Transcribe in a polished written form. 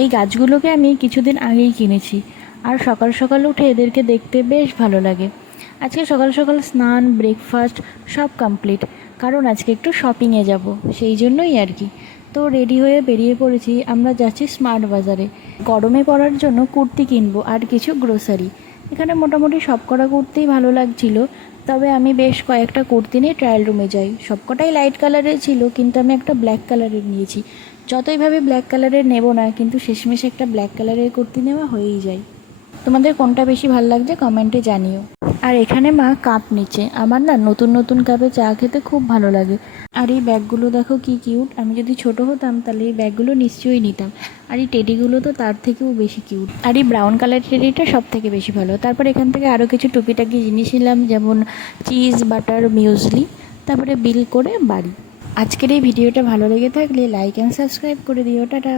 এই গাছগুলোকে আমি কিছুদিন আগেই কিনেছি, আর সকাল সকাল উঠে এদেরকে দেখতে বেশ ভালো লাগে। আজকে সকাল সকাল স্নান, ব্রেকফাস্ট সব কমপ্লিট, কারণ আজকে একটু শপিংয়ে যাব, সেই জন্যই আর কি। তো রেডি হয়ে বেরিয়ে পড়েছি, আমরা যাচ্ছি স্মার্ট বাজারে। গরমে পরার জন্য কুর্তি কিনবো আর কিছু গ্রোসারি। এখানে মোটামুটি সব কটা কুর্তিই ভালো লাগছিল, তবে আমি বেশ কয়েকটা কুর্তি নিয়ে ট্রায়াল রুমে যাই। সবকটাই লাইট কালারের ছিল, কিন্তু আমি একটা ব্ল্যাক কালারের নিয়েছি। যতই ভাবে ব্ল্যাক কালারের নেব না, কিন্তু শেষমেশ একটা ব্ল্যাক কালারের কুর্তি নেওয়া হয়েই যায়। তোমাদের কোনটা বেশি ভালো লাগছে কমেন্টে জানিও। আর এখানে মা কাপ নিচ্ছে। আমার না নতুন নতুন কাপে চা খেতে খুব ভালো লাগে। আর এই ব্যাগগুলো দেখো কি কিউট। আমি যদি ছোট হতাম তাহলে এই ব্যাগগুলো নিশ্চয়ই নিতাম। আর এই টেডিগুলো তো তার থেকেও বেশি কিউট। আর এই ব্রাউন কালার টেডিটা সব থেকে বেশি ভালো। তারপর এখান থেকে আরও কিছু টুকিটাকি জিনিস নিলাম, যেমন চিজ, বাটার, মিউজলি। তারপরে বিল করে বাড়ি। আজকের এই ভিডিওটা ভালো লেগে থাকলে লাইক অ্যান্ড সাবস্ক্রাইব করে দিও। টাটা।